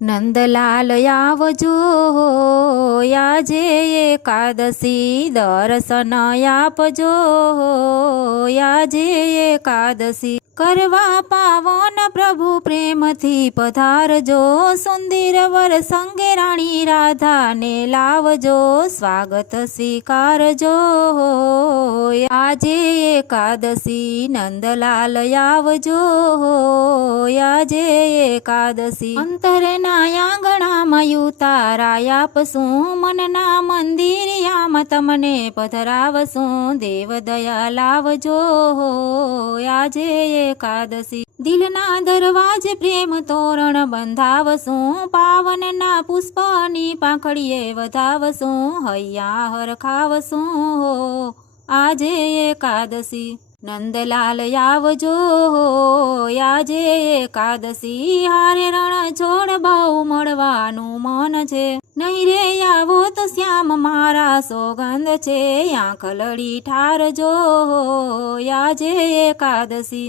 નંદલાલ આવજો આજે એકાદશી દર્શન આપજો આજે એકાદશી કરવા પાવન પ્રભુ પ્રેમથી પધારજો સુંદર વર સંગે રાણી રાધાને લાવજો સ્વાગત સ્વીકારજો આજે એકાદશી નંદલાલ આવજો આજે એકાદશી અંતરના આંગણામાં ઉતારાય આપશું મનના મંદિરિયામાં તમને પધરાવશું દેવ દયા લાવજો આજે એકાદશી દિલના દરવાજે પ્રેમ તોરણ બંધાવશું પાવનના પુષ્પની પાંખડીએ વધાવશું હૈયા હરખાવશું આજે એકાદશી નંદલાલ આવજો આજે એકાદશી હારે રણ છોડ બહુ મળવાનું મન છે નહીં રે આવો તો શ્યામ મારા સોગંદ છે આંખ લડી ઠારજો આજે એકાદશી